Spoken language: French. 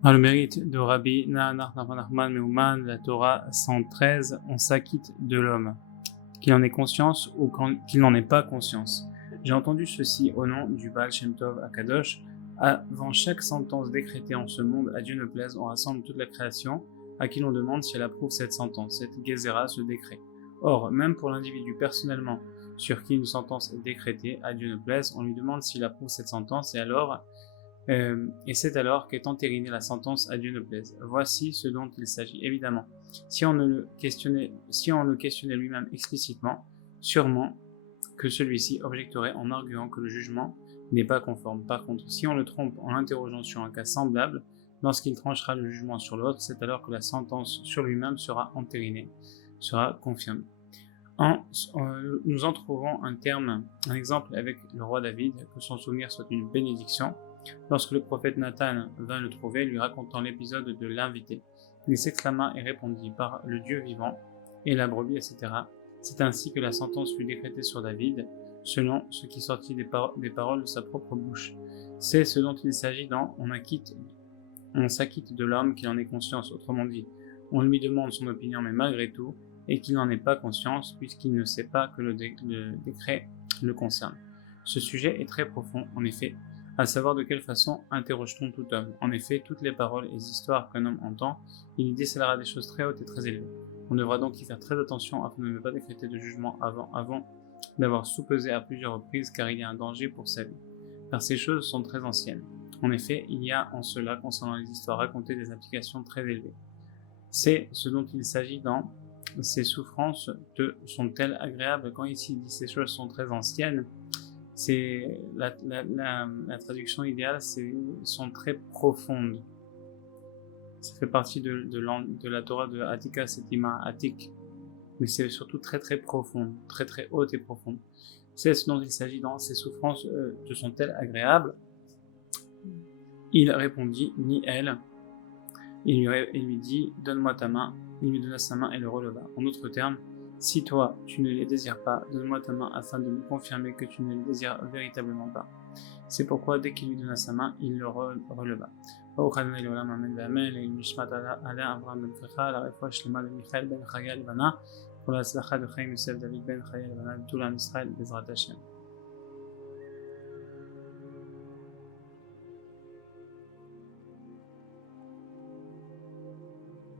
Par le mérite de Rabbi Nachman Meuman, la Torah 113, on s'acquitte de l'homme, qu'il en ait conscience ou qu'il n'en ait pas conscience. J'ai entendu ceci au nom du Baal Shem Tov Akadosh. Avant chaque sentence décrétée en ce monde, à Dieu ne plaise, on rassemble toute la création, à qui l'on demande si elle approuve cette sentence, cette Gezerah, ce décret. Or, même pour l'individu personnellement, sur qui une sentence est décrétée, à Dieu ne plaise, on lui demande s'il approuve cette sentence, et c'est alors qu'est entérinée la sentence à Dieu ne plaise. Voici ce dont il s'agit. Évidemment, si on le questionnait lui-même explicitement, sûrement que celui-ci objecterait en arguant que le jugement n'est pas conforme. Par contre, si on le trompe en l'interrogeant sur un cas semblable, lorsqu'il tranchera le jugement sur l'autre, c'est alors que la sentence sur lui-même sera entérinée, sera confirmée. Nous en trouvons un exemple avec le roi David, que son souvenir soit une bénédiction. Lorsque le prophète Nathan vint le trouver, lui racontant l'épisode de l'invité, il s'exclama et répondit par le Dieu vivant et la brebis, etc. C'est ainsi que la sentence fut décrétée sur David, selon ce qui sortit des paroles de sa propre bouche. C'est ce dont il s'agit dans on s'acquitte de l'homme qu'il en ait conscience, autrement dit, on lui demande son opinion, mais malgré tout, et qu'il n'en ait pas conscience, puisqu'il ne sait pas que le décret le concerne. Ce sujet est très profond, en effet, à savoir de quelle façon interroge-t-on tout homme. En effet, toutes les paroles et les histoires qu'un homme entend, il y décèlera des choses très hautes et très élevées. On devra donc y faire très attention afin de ne pas décréter de jugement avant d'avoir soupesé à plusieurs reprises, car il y a un danger pour sa vie. Car ces choses sont très anciennes. En effet, il y a en cela, concernant les histoires racontées, des implications très élevées. C'est ce dont il s'agit dans ces souffrances sont-elles agréables. Quand ici il dit ces choses sont très anciennes, c'est la traduction idéale, sont très profondes. Ça fait partie de la Torah de Atika Setima Atik, mais c'est surtout très très profond, très très haute et profonde. C'est ce dont il s'agit dans ces souffrances te sont-elles agréables? Il répondit, ni elle. Il lui dit, donne-moi ta main. Il lui donna sa main et le releva. En d'autres termes, si toi, tu ne les désires pas, donne-moi ta main afin de me confirmer que tu ne les désires véritablement pas. C'est pourquoi, dès qu'il lui donna sa main, il le releva. Baruch Adonai l'olam, amen v'amen, et nishmat ala Avraham ben Frecha, la réfoua shlema de Michael ben Chaya Levana, pour la slacha de Chaim Yosef David ben Chaya Levana, de tout l'Am Israël, Bezrat Hashem.